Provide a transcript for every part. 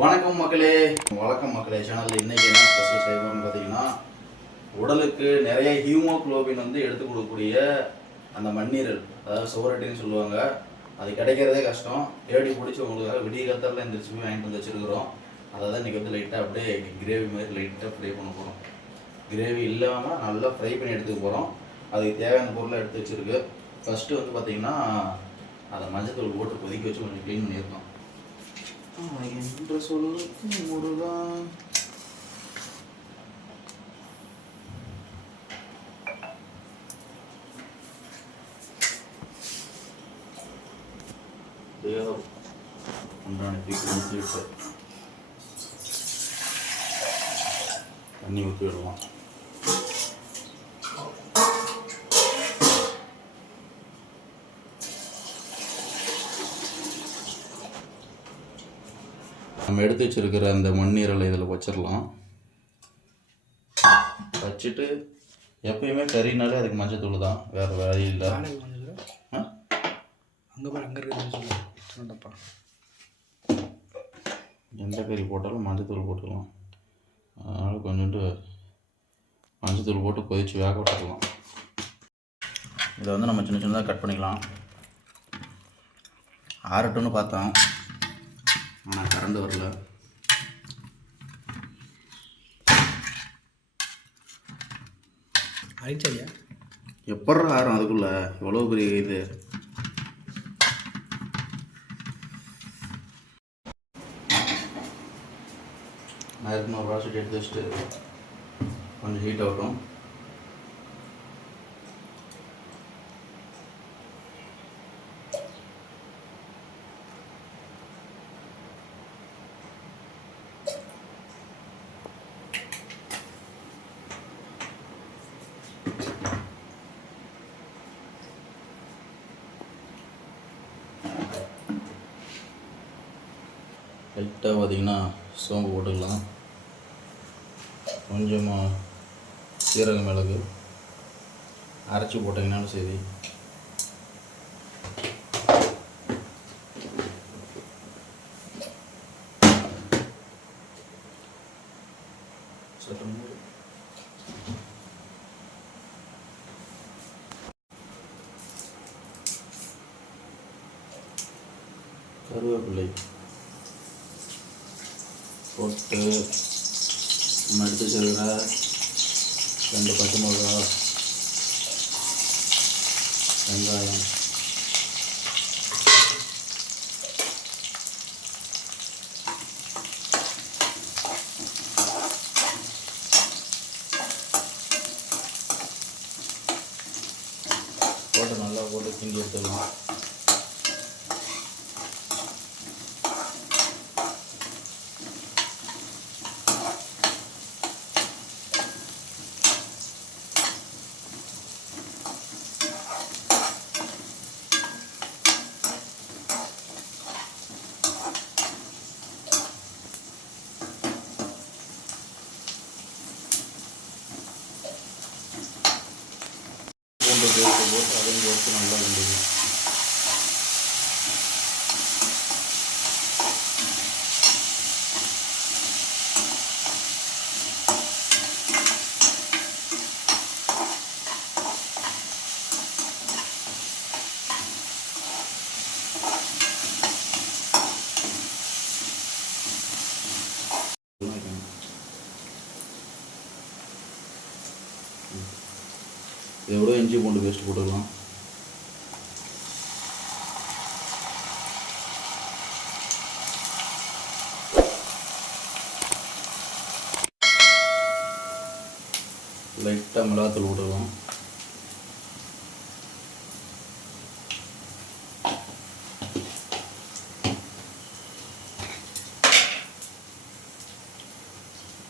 வணக்கம் மக்களே, வணக்கம் மக்களே. சேனலில் இன்றைக்கி என்ன ஸ்பெஷல் செய்வோம்னு பார்த்தீங்கன்னா, உடலுக்கு நிறைய ஹீமோக்ளோபின் எடுத்து கொடுக்கக்கூடிய அந்த மண்ணீரல், அதாவது சுவரட்டின்னு சொல்லுவாங்க. அது கிடைக்கிறதே கஷ்டம். தேடி பிடிச்சி உங்களுக்காக விடிய காலத்தில் எந்திரிச்சு போய் வாங்கிட்டு வந்து வச்சுருக்கிறோம். அதை தான் இன்றைக்கி லைட்டாக அப்படியே கிரேவி மாதிரி லைட்டாக ஃப்ரை பண்ண போகிறோம். கிரேவி இல்லாமல் நல்லா ஃப்ரை பண்ணி எடுத்துக்க போகிறோம். அதுக்கு தேவையான பொருளை எடுத்து வச்சுருக்கு. ஃபஸ்ட்டு பார்த்தீங்கன்னா, அதை மஞ்சத்தூள் போட்டு கொதிக்க வச்சு கொஞ்சம் க்ளீன் பண்ணியிருக்கோம். என்று சொல்லுக்கு முருகா. தண்ணி ஊற்றி விடுவோம். நம்ம எடுத்து வச்சுருக்கிற அந்த மண்ணீரலை இதில் வச்சிடலாம். வச்சுட்டு எப்பயுமே கறினாலே அதுக்கு மஞ்சத்தூள் தான், வேறு வழி இல்லை. எந்த கறி போட்டாலும் மஞ்சத்தூள் போட்டுக்கலாம். அதனால் கொஞ்சோண்டு மஞ்சத்தூள் போட்டு கொதித்து வேக விட்டுக்கலாம். இதை நம்ம சின்ன சின்னதாக கட் பண்ணிக்கலாம். ஆறட்டுன்னு பார்த்தோம், ஆனால் கரண்ட் வரல. ஆயிடுச்சா? எப்பட்ற ஆறும் அதுக்குள்ள எவ்வளோ பெரிய இது. நான் இருக்குன்னு ஒரு வாசிட்டு எடுத்து வச்சுட்டு கொஞ்சம் ஹீட் ஆகட்டும். லைட்டாக பார்த்திங்கன்னா சோம்பு போட்டுக்கலாம், கொஞ்சமாக சீரக மிளகு அரைச்சி போட்டிங்கன்னாலும் சரி. கருவேப்பிலை போட்டு நம்ம எடுத்து வச்சுருக்கிற 2 பச்சை மிளகா, வெங்காயம், போட்டு நல்லா போட்டு கிண்டி எடுத்துக்கலாம். போட்டு அதையும் போட்டு நல்லா இருந்தது. இதோட இஞ்சி பூண்டு பேஸ்ட் போட்டுக்கலாம். லைட்டாக மிளகாத்தூள் போட்டுக்கலாம்.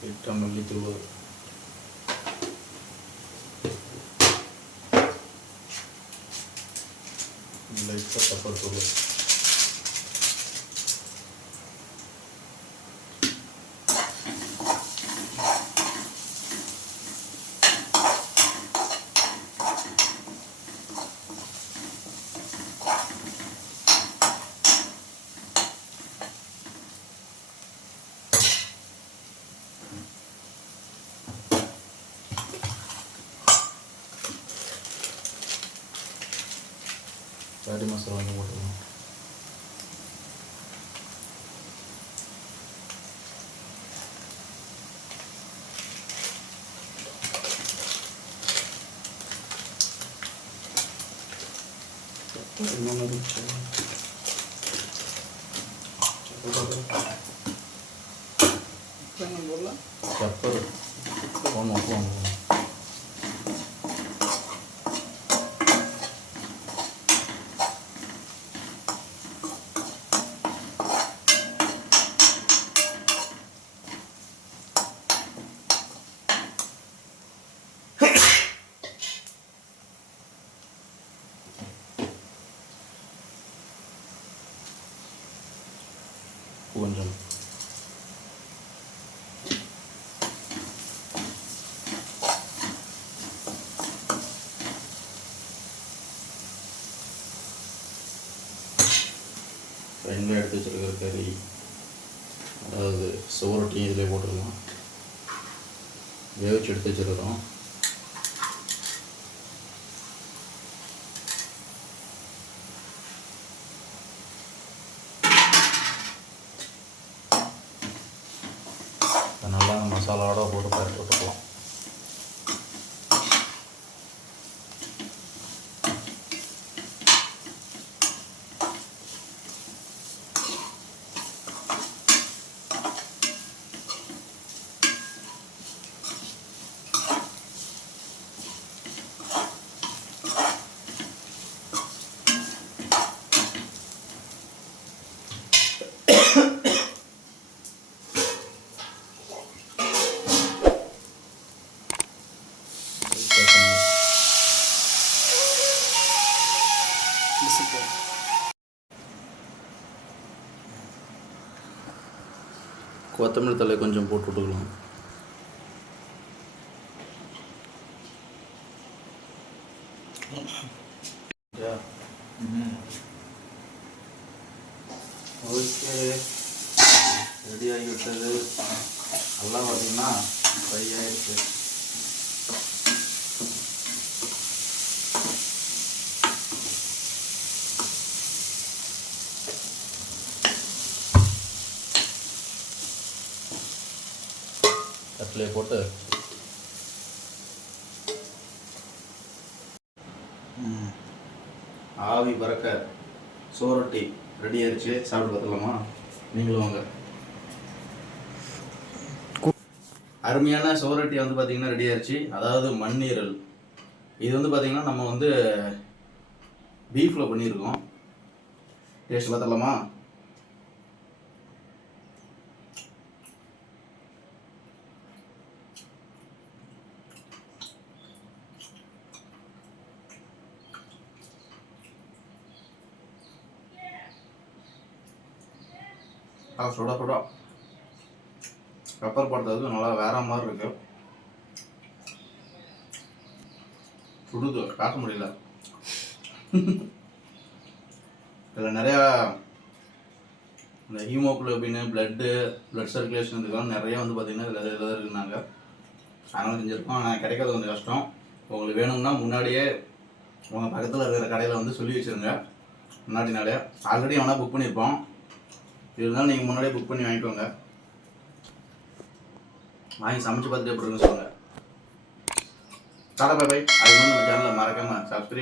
லைட்டாக மல்லித்தூள், லைட்டாக பெப்பர் தூள், சாட்டி மசாலா வந்து போட்டுக்கலாம். பெப்பர் போடணும். கொஞ்சம் வெங்காயம் எடுத்து வச்சுருக்கிற கறி, அதாவது சுவரொட்டி இதில் போட்டுடலாம். வேவிச்சு எடுத்து வச்சுருக்கிறோம். நல்லா மசாலாவோட போட்டு பரட்டி விட்டுக்கலாம். கொத்தமல்லி தழை கொஞ்சம் போட்டு விட்டுக்கலாம். ஓகே, ரெடி ஆகிவிட்டது. நல்லா பார்த்தீங்கன்னா ஃப்ரை ஆகிடுச்சு. தட்டிலே போட்டு ஆவி பறக்க சோரொட்டி ரெடி ஆயிடுச்சு. சாப்பிட்டு பார்த்துக்கலாமா? நீங்களும் வாங்க. அருமையான சோரொட்டி வந்து பார்த்தீங்கன்னா ரெடி ஆயிடுச்சு. அதாவது மண்ணீரல். இது வந்து பார்த்தீங்கன்னா நம்ம வந்து பீஃபில் பண்ணியிருக்கோம். டேஸ்ட் பார்த்துக்கலாமா? சுட சுட பெப்பர் போட்டதுக்கு நல்லா வேற மாதிரி இருக்கு. சுடுது, காட்ட முடியல. இதில் நிறையா இந்த ஹீமோகுளோபின், பிளட் சர்க்குலேஷன் இதுக்கெல்லாம் நிறையா வந்து பார்த்திங்கன்னா இதில் இருக்குனாங்க. அதனால் செஞ்சுருக்கோம். ஆனால் கிடைக்கிறது கொஞ்சம் கஷ்டம். உங்களுக்கு வேணும்னா முன்னாடியே உங்கள் பக்கத்தில் இருக்கிற கடையில் வந்து சொல்லி வச்சுருங்க. முன்னாடி நாளே ஆல்ரெடி அவனா புக் பண்ணியிருப்போம். இருந்தாலும் நீங்கள் முன்னாடியே புக் பண்ணி வாங்கிக்கோங்க. வாங்கி சமைச்சு பார்த்துட்டு எப்படி இருக்குன்னு சொல்லுங்கள். Tata bye bye. அதுக்கு வந்து நம்ம சேனலை மறக்காமல் சப்ஸ்கிரைப்